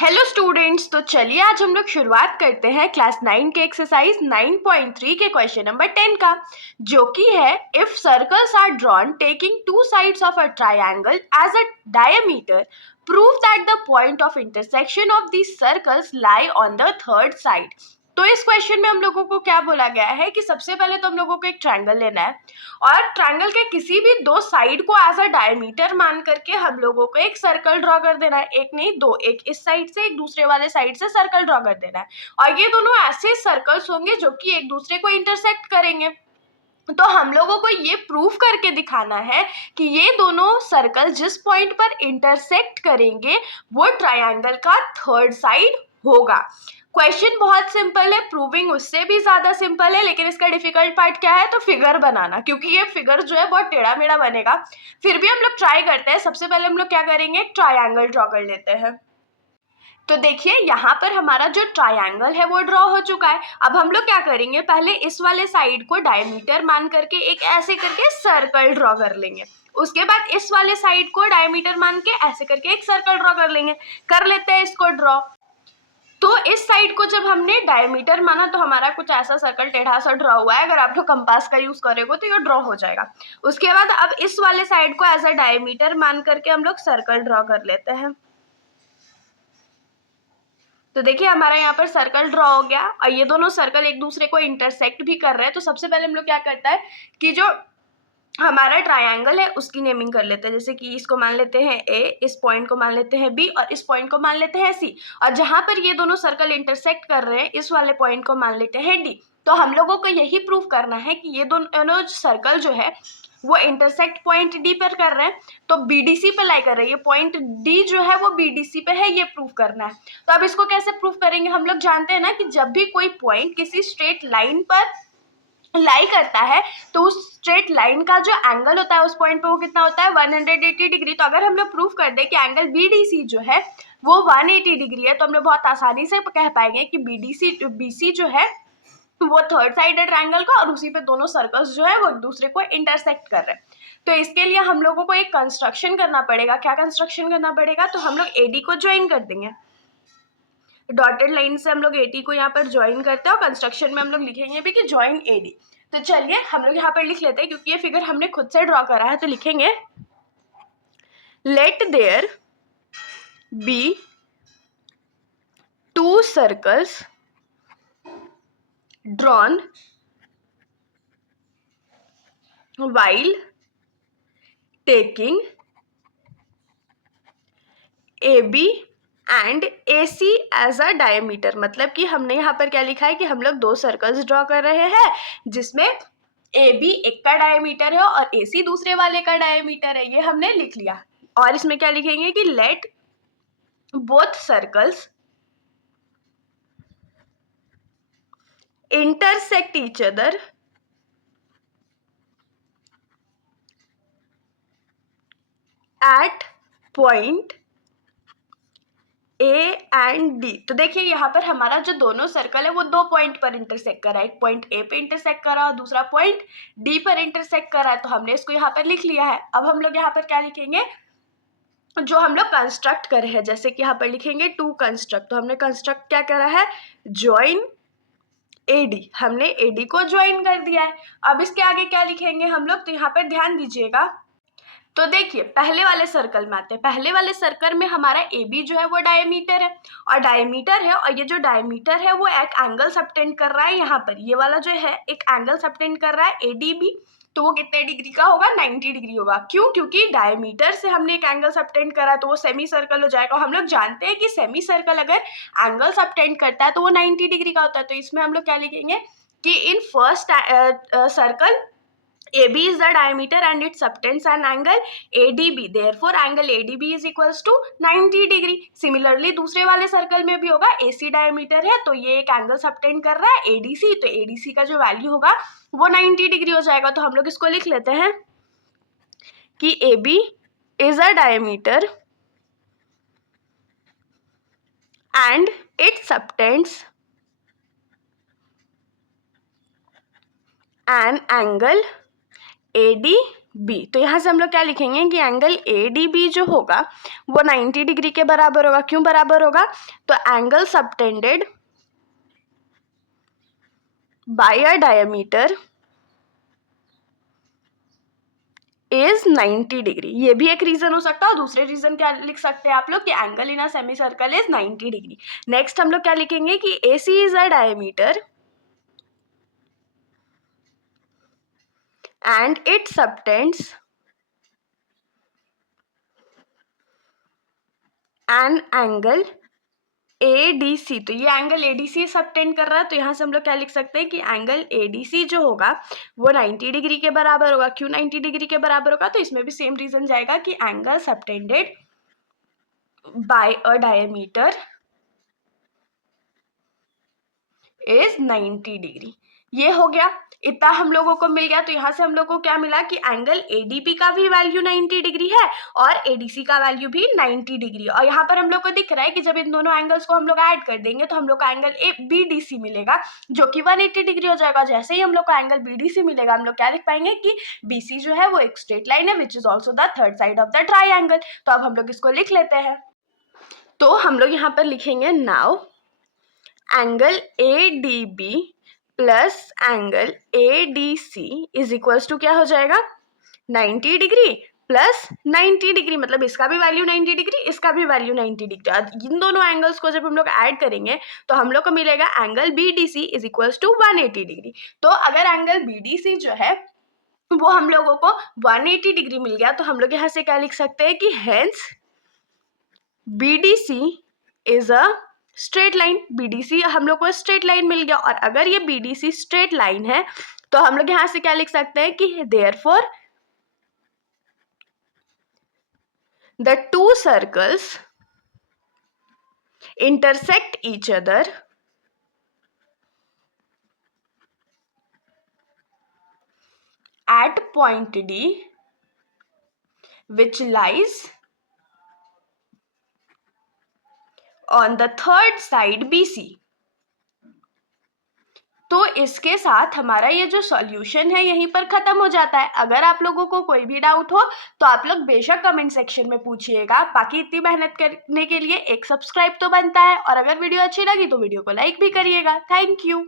Hello students, तो चलिए आज हम लोग शुरुआत करते हैं क्लास 9 के एक्सरसाइज 9.3 के क्वेश्चन नंबर 10 का, जो कि है if circles are drawn taking two sides of a triangle as a diameter, prove that the point of intersection of these circles lie on the third side. तो इस question में हम लोगों को क्या बोला गया है कि सबसे पहले तो हम लोगों को एक ट्रायंगल लेना है और ट्रायंगल के किसी भी दो साइड को एज अ डायमीटर मान करके हम लोगों को एक सर्कल ड्रॉ कर देना है। एक नहीं दो, एक इस साइड से एक दूसरे वाले साइड से सर्कल ड्रॉ कर देना है और ये दोनों ऐसे सर्कल्स होंगे जो कि एक दूसरे को इंटरसेक्ट करेंगे। तो हम लोगों को ये प्रूफ करके दिखाना है कि ये दोनों सर्कल जिस पॉइंट पर इंटरसेक्ट करेंगे वो ट्रायंगल का थर्ड साइड होगा। क्वेश्चन बहुत सिंपल है, प्रूविंग उससे भी ज्यादा सिंपल है, लेकिन इसका डिफिकल्ट पार्ट क्या है तो फिगर बनाना, क्योंकि ये फिगर जो है बहुत टेढ़ा मेढ़ा बनेगा। फिर भी हम लोग ट्राई करते हैं। सबसे पहले हम लोग क्या करेंगे, ट्रायंगल ड्रॉ कर लेते हैं। तो देखिए यहाँ पर हमारा जो ट्रायंगल है वो ड्रॉ हो चुका है। अब हम लोग क्या करेंगे, पहले इस वाले साइड को डायमीटर मान करके एक ऐसे करके सर्कल ड्रॉ कर लेंगे। उसके बाद इस वाले साइड को डायमीटर मान के ऐसे करके एक सर्कल ड्रॉ कर लेंगे। कर लेते हैं इसको ड्रॉ। तो इस साइड को जब हमने डायमीटर माना तो हमारा कुछ ऐसा सर्कल टेढ़ा सा ड्रॉ हुआ है। अगर आप लोग कंपास का यूज करेंगे तो ये ड्रॉ हो जाएगा। उसके बाद अब इस वाले साइड को एज अ डायमीटर मान करके हम लोग सर्कल ड्रॉ कर लेते हैं। तो देखिए हमारा यहाँ पर सर्कल ड्रॉ हो गया और ये दोनों सर्कल एक दूसरे को इंटरसेक्ट भी कर रहे हैं। तो सबसे पहले हम लोग क्या करता है कि जो हमारा ट्रायंगल है उसकी नेमिंग कर लेते हैं। जैसे कि इसको मान लेते हैं ए, इस पॉइंट को मान लेते हैं बी और इस पॉइंट को मान लेते हैं सी, और जहां पर ये दोनों सर्कल इंटरसेक्ट कर रहे हैं इस वाले पॉइंट को मान लेते हैं डी। तो हम लोगों को यही प्रूव करना है कि ये दोनों सर्कल जो है वो इंटरसेक्ट पॉइंट डी पर कर रहे हैं, तो बीडीसी पे लाई कर रहे हैं। ये पॉइंट डी जो है वो बीडीसी पे है, ये प्रूव करना है। तो अब इसको कैसे प्रूव करेंगे, हम लोग जानते हैं ना कि जब भी कोई पॉइंट किसी स्ट्रेट लाइन पर लाई करता है तो उस स्ट्रेट लाइन का जो एंगल होता है उस पॉइंट पे वो कितना होता है 180 डिग्री। तो अगर हम लोग प्रूफ कर दे कि एंगल बीडीसी जो है वो 180 डिग्री है तो हम लोग बहुत आसानी से कह पाएंगे कि बीसी जो है वो थर्ड साइडेड ट्रायंगल का और उसी पे दोनों सर्कल्स जो है वो एक दूसरे को इंटरसेक्ट कर रहे हैं। तो इसके लिए हम लोगों को एक कंस्ट्रक्शन करना पड़ेगा। क्या कंस्ट्रक्शन करना पड़ेगा, तो हम लोग एडी को ज्वाइन कर देंगे। डॉटेड लाइन से हम लोग एटी को यहाँ पर ज्वाइन करते हैं और कंस्ट्रक्शन में हम लोग लिखेंगे भी कि ज्वाइन एडी। तो चलिए हम लोग यहाँ पर लिख लेते हैं, क्योंकि ये फिगर हमने खुद से ड्रॉ करा है। तो लिखेंगे let there be two circles drawn while taking AB and AC as a diameter. मतलब कि हमने यहाँ पर क्या लिखा है कि हम लोग दो सर्कल्स ड्रॉ कर रहे हैं जिसमें AB एक का डायमीटर है और AC दूसरे वाले का डायमीटर है। ये हमने लिख लिया। और इसमें क्या लिखेंगे कि let both circles intersect each other at point A and D. तो देखिए यहाँ पर हमारा जो दोनों सर्कल है वो दो पॉइंट पर इंटरसेक्ट कर रहा है। एक पॉइंट ए पे इंटरसेक्ट कर रहा है और दूसरा पॉइंट डी पर इंटरसेक्ट कर रहा है। तो हमने इसको यहाँ पर लिख लिया है। अब हम लोग यहाँ पर क्या लिखेंगे, जो हम लोग कंस्ट्रक्ट करे हैं, जैसे कि यहाँ पर लिखेंगे टू कंस्ट्रक्ट। तो हमने कंस्ट्रक्ट क्या करा है, ज्वाइन एडी। हमने एडी को ज्वाइन कर दिया है। अब इसके आगे क्या लिखेंगे हम लोग, तो यहाँ पर ध्यान दीजिएगा। तो देखिए पहले वाले सर्कल में आते हैं। पहले वाले सर्कल में हमारा ए बी जो है वो डायमीटर है और डायमीटर है, और ये जो डायमीटर है वो एक एंगल सबटेंड कर रहा है। यहाँ पर ये वाला जो है एक एंगल सबटेंड कर रहा है एडीबी। तो वो कितने डिग्री का होगा, 90 डिग्री होगा। क्यों, क्योंकि डायमीटर से हमने एक एंगल सबटेंड करा तो वो सेमी सर्कल हो जाएगा। हम लोग जानते हैं कि सेमी सर्कल अगर एंगल सबटेंड करता है तो वो 90 डिग्री का होता है। तो इसमें हम लोग क्या लिखेंगे कि in first circle AB is the diameter and it subtends an angle ADB. Therefore, angle ADB is equals to 90 degree. Similarly, दूसरे वाले सर्कल में भी होगा, AC डायमीटर है तो ये एक एंगल सबटेंड कर रहा है ADC। तो ADC का जो वैल्यू होगा वो 90 डिग्री हो जाएगा। तो हम लोग इसको लिख लेते हैं कि AB is a diameter and it subtends an angle ADB। तो यहाँ से हम लोग क्या लिखेंगे कि एंगल ADB जो होगा वो 90 डिग्री के बराबर होगा। क्यों बराबर होगा? तो angle subtended bye a diameter is 90 degree. ये भी एक रीजन हो सकता है। और दूसरे रीजन क्या लिख सकते हैं आप लोग कि angle in a semi circle is 90 degree. Next हम लोग क्या लिखेंगे कि AC is a diameter and it subtends an angle ADC। तो ये एंगल ADC सबटेंड कर रहा है। तो यहाँ से हम लोग क्या लिख सकते हैं कि एंगल ADC जो होगा वो 90 डिग्री के बराबर होगा। क्यों 90 डिग्री के बराबर होगा? तो इसमें भी सेम रीजन जाएगा कि angle subtended bye a diameter is 90 degree. ये हो गया, इतना हम लोगों को मिल गया। तो यहाँ से हम लोग को क्या मिला कि एंगल ADP का भी वैल्यू 90 डिग्री है और ADC का वैल्यू भी 90 डिग्री। और यहाँ पर हम लोग को दिख रहा है कि जब इन दोनों एंगल्स को हम लोग ऐड कर देंगे तो हम लोग का एंगल BDC मिलेगा जो कि 180 डिग्री हो जाएगा। जैसे ही हम लोग को एंगल BDC मिलेगा हम लोग क्या लिख पाएंगे कि BC जो है वो एक स्ट्रेट लाइन है which is also the third side of the triangle. तो अब हम लोग इसको लिख लेते हैं। तो हम लोग यहाँ पर लिखेंगे now angle ADB plus angle ADC is equals to क्या हो जाएगा 90 डिग्री प्लस 90 डिग्री। मतलब इसका भी वैल्यू 90 डिग्री, इसका भी वैल्यू 90 डिग्री। इन दोनों एंगल्स को जब हम लोग ऐड करेंगे तो हम लोग को मिलेगा angle BDC is equals to 180 degree. तो अगर एंगल BDC जो है वो हम लोगों को 180 डिग्री मिल गया तो हम लोग यहाँ से क्या लिख सकते हैं कि hence BDC is a straight line. BDC हम लोग को स्ट्रेट लाइन मिल गया। और अगर ये BDC स्ट्रेट लाइन है तो हम लोग यहां से क्या लिख सकते हैं कि therefore the two circles intersect each other at point D which lies on the third side BC। तो इसके साथ हमारा ये जो सॉल्यूशन है यहीं पर खत्म हो जाता है। अगर आप लोगों को कोई भी डाउट हो तो आप लोग बेशक कमेंट सेक्शन में पूछिएगा। बाकी इतनी मेहनत करने के लिए एक सब्सक्राइब तो बनता है। और अगर वीडियो अच्छी लगी तो वीडियो को लाइक भी करिएगा। Thank you.